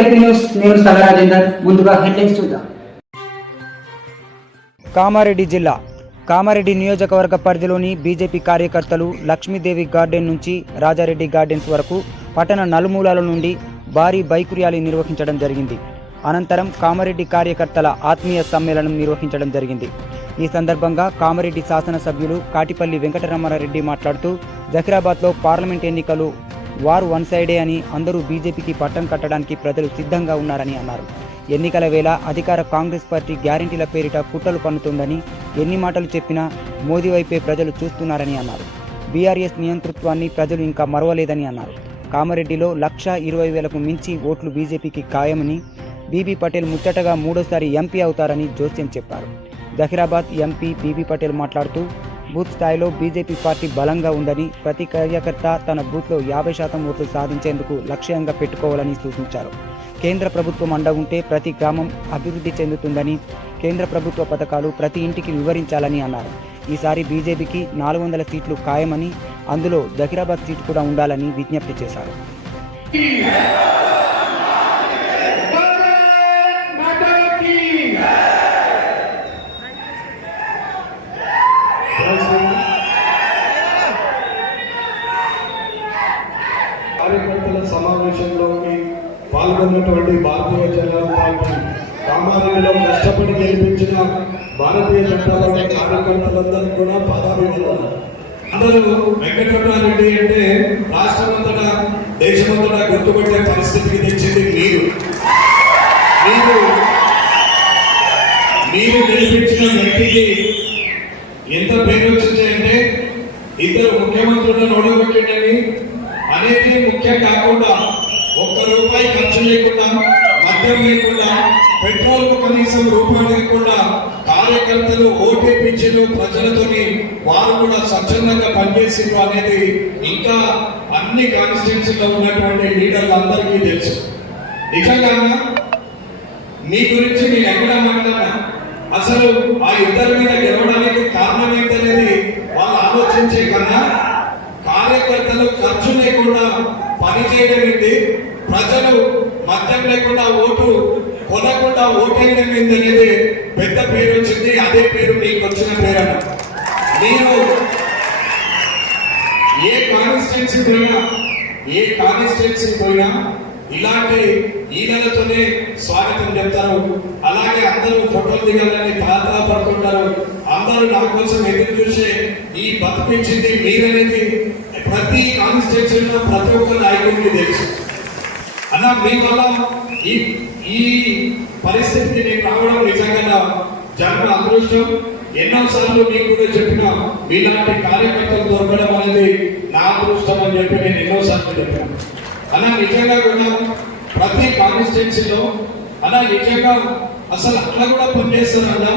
LP news. నేను సగరాజేందర్. ముందుగా headlines చూద్దాం. కామారెడ్డి జిల్లా కామారెడ్డి నియోజకవర్గ పరిధిలోని బీజేపీ కార్యకర్తలు లక్ష్మీదేవి గార్డెన్ నుంచి రాజారెడ్డి గార్డెన్స్ వరకు పట్టణ నలుమూలల నుండి భారీ బైక్ ర్యాలీ నిర్వహించడం జరిగింది. అనంతరం కామారెడ్డి కార్యకర్తల ఆత్మీయ సమ్మేళనం నిర్వహించడం జరిగింది. ఈ సందర్భంగా కామారెడ్డి శాసనసభ్యులు కాటిపల్లి వెంకటరమణారెడ్డి మాట్లాడుతూ జహీరాబాద్లో పార్లమెంట్ ఎన్నికలు వారు వన్ సైడే అని, అందరూ బీజేపీకి పట్టం కట్టడానికి ప్రజలు సిద్ధంగా ఉన్నారని అన్నారు. ఎన్నికల వేళ అధికార కాంగ్రెస్ పార్టీ గ్యారెంటీల పేరిట కుట్రలు పన్నుతుందని, ఎన్ని మాటలు చెప్పినా మోదీ వైపే ప్రజలు చూస్తున్నారని అన్నారు. బీఆర్ఎస్ నియంతృత్వాన్ని ప్రజలు ఇంకా మరవలేదని అన్నారు. కామారెడ్డిలో 1,20,000కు మించి ఓట్లు బీజేపీకి ఖాయమని, బీబీ పటేల్ ముచ్చటగా మూడోసారి ఎంపీ అవుతారని జోస్యం చెప్పారు. జహీరాబాద్ ఎంపీ బీబీ పటేల్ మాట్లాడుతూ బూత్ స్థాయిలో బీజేపీ పార్టీ బలంగా ఉందని, ప్రతి కార్యకర్త తన బూత్లో 50% ఓట్లు సాధించేందుకు లక్ష్యంగా పెట్టుకోవాలని సూచించారు. కేంద్ర ప్రభుత్వం అండ ఉంటే ప్రతి గ్రామం అభివృద్ధి చెందుతుందని, కేంద్ర ప్రభుత్వ పథకాలు ప్రతి ఇంటికి వివరించాలని అన్నారు. ఈసారి బీజేపీకి 400 సీట్లు ఖాయమని, అందులో జహీరాబాద్ సీటు కూడా ఉండాలని విజ్ఞప్తి చేశారు. కార్యకర్తల సమావేశంలోకి పాల్గొన్నటువంటి భారతీయ జనతా పార్టీ కామారెడ్డిలో కష్టపడి గెలిపించిన భారతీయ జనతా పార్టీ కార్యకర్తలందరూ కూడా పాదాభివందనాలు. అందరూ వెంకటరమణారెడ్డి అంటే రాష్ట్రమంతటా దేశమంతటా గుర్తుపెట్టే పరిస్థితికి తెచ్చింది మీరు గెలిపించిన వ్యక్తికి ఎంత పేరు వచ్చిందంటే ఇద్దరు ముఖ్యమంత్రులను ఓడగొట్టిండని అనేది ముఖ్యం కాకుండా, ₹1 ఖర్చు లేకుండా, మద్యం లేకుండా, పెట్రోల్ కు కనీసం రూపాయి లేకుండా కార్యకర్తలు ఓటేపించిన ప్రజలతోని వారు కూడా స్వచ్ఛందంగా పనిచేసిండ్రు అనేది ఇంకా అన్ని కాన్స్టిట్యున్సీలో ఉన్నటువంటి లీడర్లందరికీ తెలుసు. నిజంగా మీ గురించి నేను ఎక్కడ మాట్లాడినా అసలు ఆ ఇద్దరి మీద గెలవడానికి కారణం ఏంటనేది వాళ్ళు ఆలోచించే కన్నా కార్యకర్తలు ఖర్చు లేకుండా పనిచేయడం ఏంటి, ప్రజలు మద్యం లేకుండా ఓటు కొనకుండా ఓటేయడం ఏంటి అనేది పెద్ద పేరు వచ్చింది. అదే పేరు మీకు వచ్చిన పేరు. మీరు ఏ కాన్స్టిట్యున్సీ పోయినా ఇలాంటి ఈగలతోనే స్వాగతం చెప్తారు. అలాగే అందరూ ఫోటోలు దిగాలని పడుతుంటారు. అందరూ నా కోసం ఎదురు చూసే ఈ బతికించింది మీరనేది ప్రతి కాన్స్టిట్యున్సీలో ప్రతి ఒక్క నాయకుడికి తెలుసు. అలా మీ వల్ల ఈ పరిస్థితికి నేను రావడం నిజంగా జన్మ అదృష్టం. ఎన్నోసార్లు మీకు కూడా చెప్పిన మీలాంటి కార్యకర్తలు దొరకడం అనేది నా అదృష్టం అని చెప్పి నేను ఎన్నోసార్లు చెప్పాను. అలా నిజంగా కూడా ప్రతి కాన్స్టిట్యున్సీలో అలా నిజంగా అసలు అట్లా కూడా పనిచేస్తారన్నా,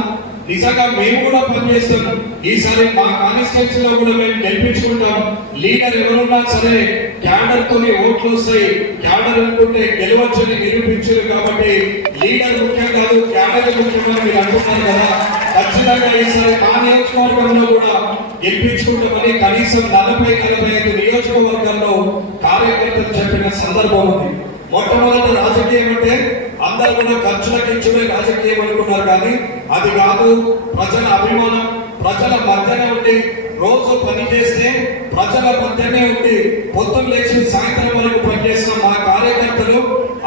నిజంగా మేము కూడా పనిచేస్తాం. ఈసారి మా కాన్స్టిట్యున్సీలో కూడా మేము గెలిపించుకుంటాం. లీడర్ ఎవరున్నా సరే క్యాడర్ తోని ఓట్లు వస్తాయి. క్యాడర్ అనుకుంటే గెలవచ్చని నిరూపించారు. కాబట్టి లీడర్ ముఖ్యం కాదు, క్యాడర్ ముఖ్యమని మీరు అనుకుంటారు కదా. ఖచ్చితంగా ఈసారి మా నియోజకవర్గంలో కూడా గెలిపించుకుంటామని కనీసం 40-45 నియోజకవర్గాల్లో కార్యకర్తలు చెప్పిన సందర్భం ఉంది. మొట్టమొదటి రాజకీయం అంటే అందరూ కూడా ఖర్చులకు ఇచ్చుడే రాజకీయం అనుకున్నారు. కానీ అది కాదు. ప్రజల అభిమానం, ప్రజల మధ్యనే ఉండి రోజు పని చేస్తే ప్రజల మధ్యనే ఉండి పొద్దున్న లేచి సాయంత్రం వరకు పనిచేసిన మా కార్యకర్తలు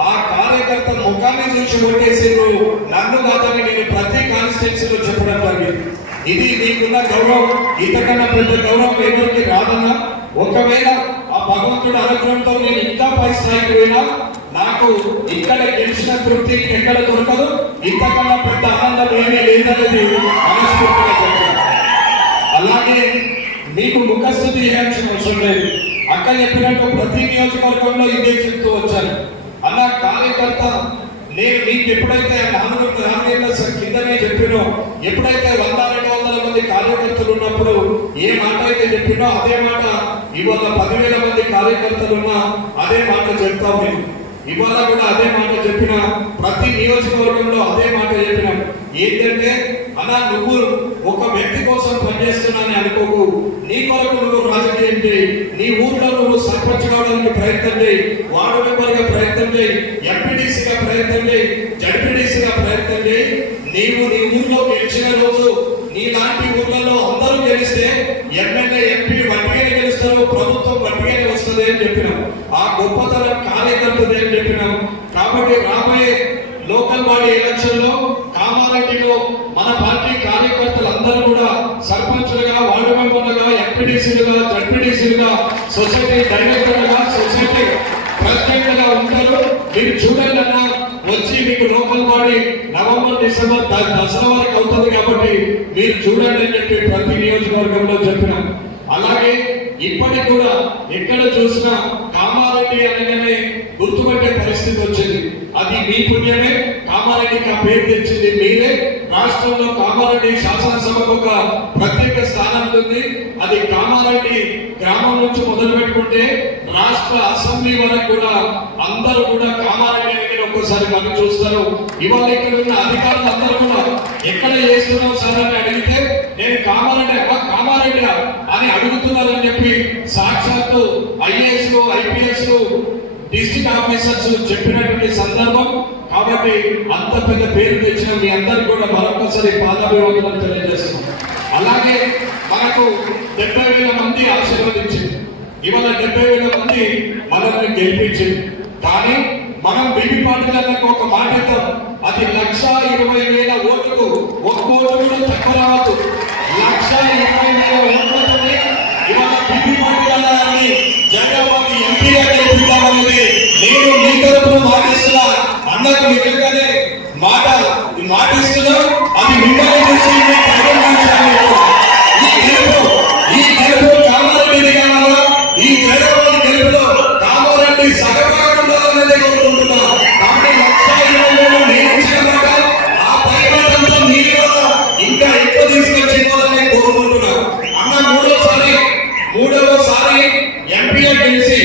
ఆ కార్యకర్త ముఖాన్ని చూసి ఓటేసిండ్రు. నన్ను కాదని నేను ప్రతి కాన్స్టిట్యున్సీలో చెప్పడం జరిగింది. ఇది మీకున్న గౌరవం. ఇంతకన్నా పెద్ద గౌరవం ఎవరికి రాదన్నా. ఒకవేళ ఆ భగవంతుడు అనుగ్రహంతో నేను ఇంకా పై స్థాయికి పోయినా నాకు ఇక్కడ గెలిచిన తృప్తి ఎక్కడ దొరకదు. ఇంతకన్నా పెద్ద ఆనందం ఏమీ లేదనేది మనస్ఫూర్తిగా చెప్తాను. అలాగే మీకు ముఖస్థుతి చేయాల్సిన అవసరం లేదు. అక్క చెప్పినట్టు ప్రతి నియోజకవర్గంలో ఇదే చెప్తూ వచ్చాను. అలా కార్యకర్త నేను మీకు ఎప్పుడైతే 4 ఏళ్ళ కిందనే చెప్పినో, ఎప్పుడైతే 100-200 మంది కార్యకర్తలు ఉన్నప్పుడు ఏ మాట అయితే చెప్పినో అదే మాట ఇవాళ 10,000 మంది కార్యకర్తలు ఉన్నా అదే మాట చెప్తాం. ఇవాళ కూడా అదే మాట చెప్పిన, ప్రతి నియోజకవర్గంలో అదే మాట చెప్పినాం. ఏంటంటే అలా నువ్వు ఒక వ్యక్తి కోసం పనిచేస్తున్నానని అనుకోకు, నీ కొరకు నువ్వు రాజకీయం చేయి, నీ ఊర్లో నువ్వు సర్పంచ్ కావడానికి ప్రయత్నం చేయి, వార్డు మెంబర్గా ప్రయత్నం చేయి, ఎంపీడీసీగా ప్రయత్నం చేయి, జడ్పీడీసీగా ప్రయత్నం చేయి. నీవు నీ ఊర్లో గెలిచిన రోజు నీలాంటి ఊర్లలో అందరూ గెలిస్తే ఎమ్మెల్యే ఎంపీ వట్టిగానే గెలుస్తారు, ప్రభుత్వం వట్టిగానే వస్తుంది అని చెప్పినాం. ఆ గొప్పతనం కార్యకర్తది అని చెప్పినాం. కాబట్టి రాబోయే లోకల్ బాడీ ఎలక్షన్ లో కామారెడ్డిలో మన పార్టీ కార్యకర్తలు అందరూ కూడా సర్పంచులుగా, వార్డు మెంబర్లుగా, ఎంపీడీసీలుగా, జడ్పీడీసీలుగా, సొసైటీ డైరెక్టర్లుగా, సొసైటీ ప్రెసిడెంట్లుగా ఉంటారు. మీరు చూడాలన్నా వచ్చి మీకు local body November December Dasara వరకు అవుతుంది కాబట్టి మీరు చూడండి అని చెప్పి ప్రతి నియోజకవర్గంలో చెప్పినాం. అలాగే ఇప్పటికి కూడా ఎక్కడ చూసినా కామారెడ్డి అనగానే గుర్తుపట్టే పరిస్థితి వచ్చింది. అది మీ పుణ్యమే. కామారెడ్డికి ఆ పేరు తెచ్చింది మీరే. రాష్ట్రంలో కామారెడ్డి శాసనసభకు ఒక ప్రత్యేక స్థానం ఉంది. అది కామారెడ్డి గ్రామం నుంచి మొదలు పెట్టుకుంటే రాష్ట్ర అసెంబ్లీ వరకు కూడా అందరూ కూడా కామారెడ్డి దగ్గర ఒక్కసారి మనం చూస్తారు. ఇవాళ ఇక్కడ ఉన్న అధికారులు అందరూ కూడా ఎక్కడ చేస్తున్నాం సార్ అని అడిగితే నేను కామారెడ్డి అని అడుగుతున్నారని చెప్పి సాక్షాత్తు ఐఏఎస్ లు, ఐపీఎస్ లు, డిస్ట్రిక్ట్ ఆఫీసర్స్ చెప్పినటువంటి సందర్భం. కాబట్టి అంత పెద్ద పేరు తెచ్చిన మీ అందరికీ కూడా మరొకసారి పాదాభివందనం తెలియజేస్తున్నాం. అలాగే మనకు 70,000 మంది ఆశీర్వదించింది. ఇవాళ 70,000 మంది మనల్ని గెలిపించింది. కానీ మనం బీబీ పార్టీలకు ఒక మాట ఇద్దాం, అది 1,20,000 ఓట్లకు ఒక్క ఓటు కూడా తక్కువ రావద్దు. 1,20,000 ఓట్లతోనే ఇవాళ బీబీ పార్టీ జగన్మోహన్ ఎంపీగా గెలిపిద్దామనేది నేను మీ తరపున మాటిస్తున్నా. అన్నకు నిజంగానే మాటిస్తున్నా. అది మిమ్మల్ని చూసి ఈ గెలుపు కామారెడ్డి కావాలా, ఈ జగన్మోహన్ గెలుపులో కామారెడ్డి సగభాగం ఉండాలన్నదే కోరుకుంటున్నా. కాబట్టి 1,20,000 నేను ఇచ్చిన ఆ పరిమాణంతో మీరు ఇంకా ఎక్కువ తీసుకొచ్చి ఇవ్వాలని కోరుకుంటున్నా. అన్న మూడవసారి ఎంపీగా గెలిచి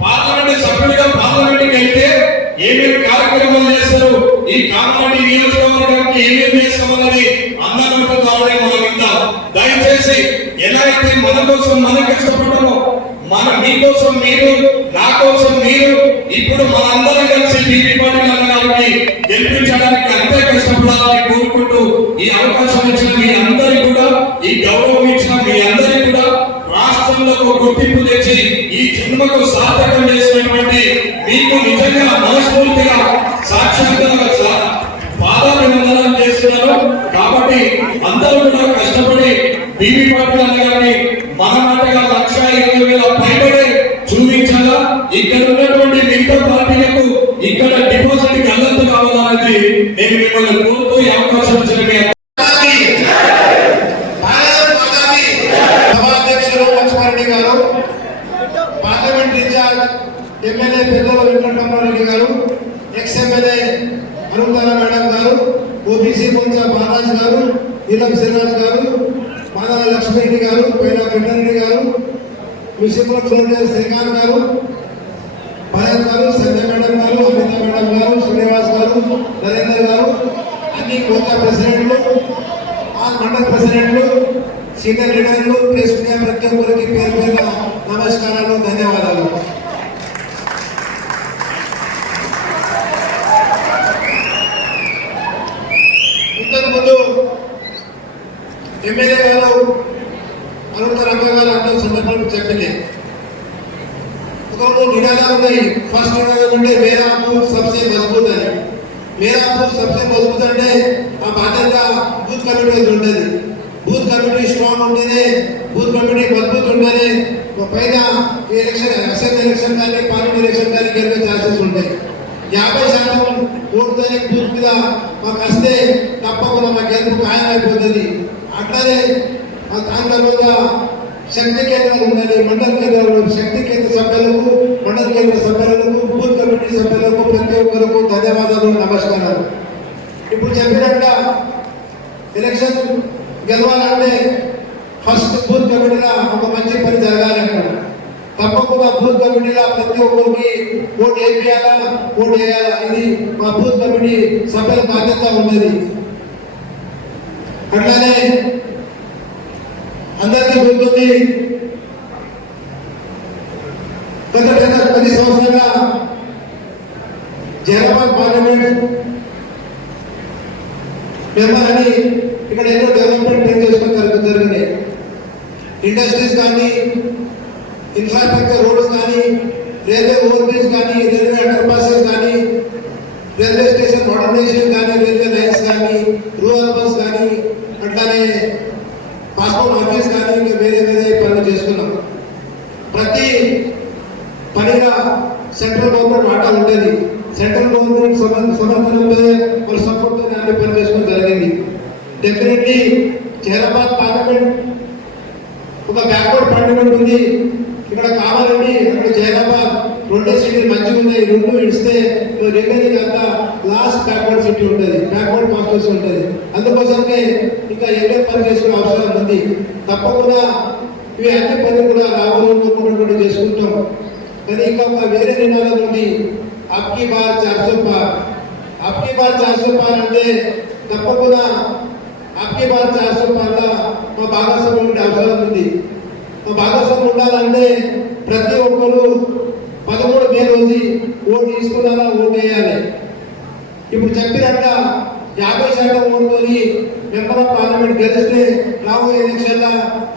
పార్లమెంట్ సభ్యుడిగా పార్లమెంట్కి వెళ్తే ఏమేమి కార్యక్రమాలు చేస్తారు, ఈ కామారెడ్డి నియోజకవర్గానికి ఏమేమి చేస్తామన్నది అందరితో కావడే మనం విందాం. దయచేసి ఎలా అయితే మన కోసం మనం కష్టపడమో, మీకోసం మీరు, నా కోసం మీరు, ఇప్పుడు మనందరం కలిసి బీబీ పాటిల్ అన్న గారికి గెలిపించడానికి అంతే కష్టపడాలని కోరుకుంటూ ఈ అవకాశం ఇచ్చిన మీ అందరికీ కూడా, ఈ గౌరవం ఇచ్చిన మీ అందరికీ కూడా రాష్ట్రంలో గుర్తింపు తెచ్చి ఈ జన్మకు సార్థకం చేసినటువంటి మీకు నిజంగా మనస్ఫూర్తిగా సాక్షాత్గా పాదాభివందనం చేస్తున్నారు. కాబట్టి అందరూ కూడా కష్టపడి బీబీ పాటిల్ అన్న గారిని మన మాటగా 1,20,000 పైబడే చూపించాలా. ఇక్కడ ఉన్నటువంటి మిగతా పార్టీలకు ఇక్కడ డిపాజిట్ గల్లంతు కావాలనేది నేను మిమ్మల్ని కోరుతూ ఈ అవకాశం ఇచ్చిన సభాధ్యక్షులు లక్ష్మారెడ్డి గారు, పార్లమెంట్ ఇన్ఛార్జ్ ఎమ్మెల్యే పెద్దల వెంకటరామారెడ్డి గారు, ఎక్స్ ఎమ్మెల్యే అరుణాల మేడం గారు, ఓబీసీ మోర్చా బాలాజీ గారు, నీలం శ్రీరాజ్ గారు, మాదాల లక్ష్మీరెడ్డి గారు, పైన వెంకటరెడ్డి గారు, మున్సిపల్ ఫ్లోర్ శ్రీకాంత్ గారు, భరత్ గారు, సంజయ్ మేడం గారు, అమిత మేడం గారు, శ్రీనివాస్ గారు, నరేందర్ గారు, అన్ని మోర్చా ప్రెసిడెంట్లు, ఆ మండల ప్రెసిడెంట్లు, సీనియర్ లీడర్లు, ప్రెస్ మీడియా ప్రతి ఒక్కరికి పేరు పేరున నమస్కారాలు, ధన్యవాదాలు. ఇంతకుముందు ఎమ్మెల్యే గారు అరుణ రమ్య గారు అంటే సందర్భంలో చెప్పింది, ఒక 3 నినాదాలు ఉన్నాయి. ఫస్ట్ నినాదం అంటే మేరా బూత్ సబ్సే మజబూత్ అని. మేరా బూత్ సబ్సే మజబూత్ అంటే ఆ బాధ్యత బూత్ కమిటీ ఉంటుంది. బూత్ కమిటీ స్ట్రాంగ్ ఉంటేనే, బూత్ కమిటీ మజబూత్ ఉంటేనే పైన ఎలక్షన్, అసెంబ్లీ ఎలక్షన్ కానీ పార్లమెంట్ ఎలక్షన్ కానీ గెలిపే ఛాన్సెస్ ఉంటాయి. 50% ఓటుతోనే బూత్ మీద మాకు వస్తే తప్పకుండా మా గెలుపు ఖాయమైపోతుంది. అట్లానే దాని తర్వాత శక్తి కేంద్రాలు ఉండాలి. మండల కేంద్రాలు, శక్తి కేంద్ర సభ్యులకు, మండల కేంద్ర సభ్యులకు, బూత్ కమిటీ సభ్యులకు ప్రతి ఒక్కరికి ధన్యవాదాలు, నమస్కారాలు. ఇప్పుడు చెప్పినట్టుగా ఎలక్షన్ గెలవాలంటే ఫస్ట్ బూత్ కమిటీగా ఒక మంచి పని జరగాలి. అక్కడ తప్పకుండా బూత్ కమిటీలో ప్రతి ఒక్కరికి ఓటు వేయాలా, ఓటు వేయాలా, ఇది మా బూత్ కమిటీ సభ్యుల బాధ్యత ఉన్నది. అట్లానే అందరికీ గుర్తుంది, గత 10 సంవత్సరాల జైరాబాద్ పార్లమెంట్ మెంబర్ అని ఇక్కడ ఎన్నో డెవలప్మెంట్ ప్లాన్ చేసుకోవడం జరిగింది. ఇండస్ట్రీస్ కానీ, ఇన్ఫ్రాస్ట్రక్చర్ రోడ్స్ కానీ, రైల్వే ఓవర్ బ్రిడ్జ్ కానీ, రైల్వే అండర్ పాసెస్ కానీ, రైల్వే స్టేషన్ మోడర్నైజేషన్ కానీ, రైల్వే లైన్స్ కానీ, రూరల్ బస్ కానీ, అట్లానే పాస్పోర్ట్ ఆఫీస్ కానీ, ఇంకా వేరే వేరే పనులు చేసుకున్నాం. ప్రతి పనిగా సెంట్రల్ గవర్నమెంట్ వాటా ఉంటుంది. సెంట్రల్ గవర్నమెంట్ సమర్థనపై వాళ్ళ సపోర్ట్తో అన్ని పని చేసుకోవడం జరిగింది. డెఫినెట్లీ జైరాబాద్ పార్లమెంట్ ఒక బ్యాక్వర్డ్ పార్లమెంట్ ఉంది. ఇక్కడ కావాలండి, అక్కడ జైరాబాద్ రెండో సిటీ మంచిగా ఉన్నాయి. రెండు ఇస్తే రెండోది కాక లాస్ట్ బ్యాక్వర్డ్ సిటీ ఉంటుంది, బ్యాక్వర్డ్ కాన్స్టిట్యూన్సీ ఉంటుంది. అందుకోసమే ఇంకా ఏదో పని చేసుకునే అవసరం ఉంది. తప్పకుండా ఇవి అన్ని పనులు కూడా రాబోయే చేసుకుంటాం. కానీ ఇంకా ఒక వేరే నినాదం ఉంది, అప్కి బార్ 400 పార్. అప్కి బార్ 400 పార్ అంటే తప్పకుండా అప్కి బార్ 400 పార్ల మా భాగస్వామ్యం ఉండే అవసరం ఉంది. మా భాగస్వామ్యం ఉండాలంటే ప్రతి ఒక్కరు 13 మే రోజు ఓటు తీసుకున్నారా, ఓటు వేయాలి. ఇప్పుడు చెప్పినట్ట 50% ఓటుతోని మెంబర్ ఆఫ్ పార్లమెంట్ గెలిస్తే రాబోయే ఎలక్షన్ల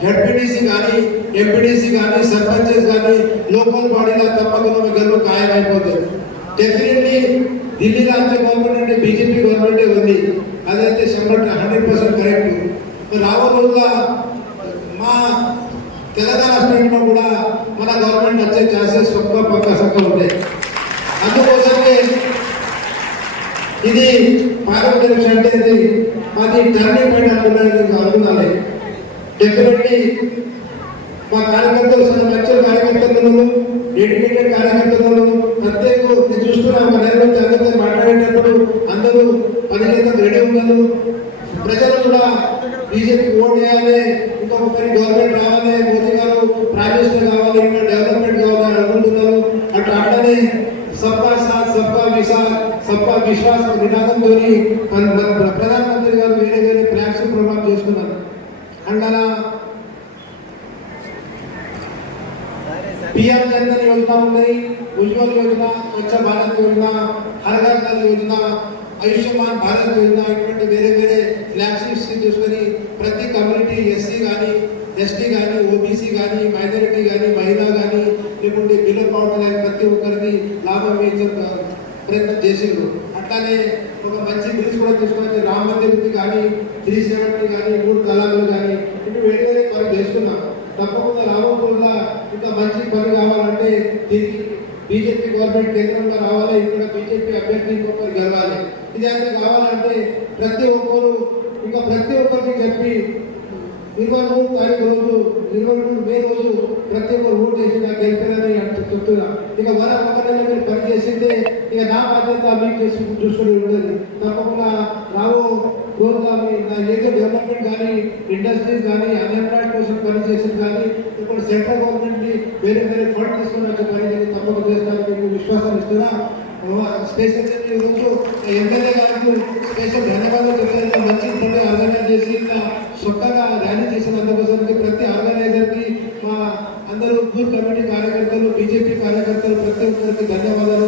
జడ్పీటీసీ కానీ, ఎంపీటీసీ కానీ, సర్పంచెస్ కానీ, లోకల్ బాడీలో తప్పకుండా గెలుపు ఖాయమైపోతుంది. డెఫినెట్లీ ఢిల్లీలో అంతే గవర్నమెంట్ అంటే బీజేపీ గవర్నమెంటే ఉంది. అదైతే 100% కరెక్ట్. రాబో రోజుల మా తెలంగాణ స్టేట్లో కూడా మన గవర్నమెంట్ వచ్చే ఛాన్సెస్ పక్క ఉంటాయి. అందుకోసమే ఇది పార్లమెంట్ ఎలక్షన్ అంటే ఇది అది టర్నింగ్ పాయింట్ అనుకున్నాను. డెఫినెట్లీ మా కార్యకర్తలు మంచి కార్యకర్తలను, డెడికేటెడ్ కార్యకర్తలను ప్రత్యేక చూస్తున్నాం. మన అందరితో మాట్లాడేటప్పుడు అందరూ పనిచేయడానికి రెడీ ఉన్నారు. ప్రజలు కూడా బీజేపీ ఓట్ వేయాలి, ఇంకొకరి గవర్నమెంట్ రావాలి, మోదీ గారు ప్రైమ్ మినిస్టర్ కావాలి, ఇంకా డెవలప్మెంట్ కావాలని అనుకుంటున్నారు. అట్లానే సబ్కా సాత్ సబ్కా విశ్వాస్ నినాదంతో ప్రధానమంత్రి గారు వేరే వేరే ఫ్లాగ్స్ ప్రోగ్రామ్ చేస్తున్నారు. అండ్ पीएम जनधन योजना ఉన్నాయి, ఉజ్వల్ యోజన, స్వచ్ఛ భారత్ యోజన, హర్ ఘర్ నల్ యోజన, ఆయుష్మాన్ భారత్ యోజన, ఇటువంటి వేరే వేరే ఫ్లాగ్షిప్స్ తీసుకొని ప్రతి కమ్యూనిటీ ఎస్సీ కానీ, ఎస్టీ కానీ, ఓబీసీ కానీ, మైనారిటీ కానీ, మహిళా కానీ, లేకుంటే బిలో పవర్టీ ప్రతి ఒక్కరికి లాభం ఇచ్చే ప్రయత్నం చేసిండ్రు. అట్లానే ఒక మంచి బిల్స్ కూడా తీసుకొని రామ మందిర్ కానీ, 370 కానీ, 3 తలాలు కానీ, ఇటు వేరే వేరే పని చేస్తున్నాం. తప్పకుండా రాబోతున్నా ఇంత మంచి పని కావాలంటే దీనికి బీజేపీ గవర్నమెంట్ కేంద్రంగా రావాలి, ఇక్కడ బీజేపీ అభ్యర్థి ఇంకొకరు గెలవాలి. ఇది అంతా కావాలంటే ప్రతి ఒక్కరికి చెప్పి 23 తారీఖు రోజు 23 మే రోజు ప్రతి ఒక్కరు ఓటు వేసి నాకు గెలిపారని చెప్తున్నా. ఇక ఒక నెల మీరు పని చేసిందే ఇక నా బాధ్యత మీకు చూసుకుని ఉండదు. తప్పకుండా రావు రోజుగా నా ఏదో డెవలప్మెంట్ కానీ, ఇండస్ట్రీస్ కానీ, అన్ఎంప్లాయిడ్ కోసం పని చేసింది కానీ, ఇప్పుడు సెంట్రల్ గవర్నమెంట్ వేరే వేరే ఫండ్ తీసుకుని వచ్చే పని చేసి తప్పకుండా చేస్తాను మీకు విశ్వాసం ఇస్తున్నా. స్పెషల్ ఈరోజు ఎమ్మెల్యే గారికి స్పెషల్ ధన్యవాదాలు చెప్తాను. మంచి పని ఆర్గనైజ్ చేసి చక్కగా ర్యాలీ చేసిన అందుకోసానికి ప్రతి ఆర్గనైజర్కి మా అందరూ బూత్ కమిటీ కార్యకర్తలు, బీజేపీ కార్యకర్తలు ప్రతి ఒక్కరికి ధన్యవాదాలు.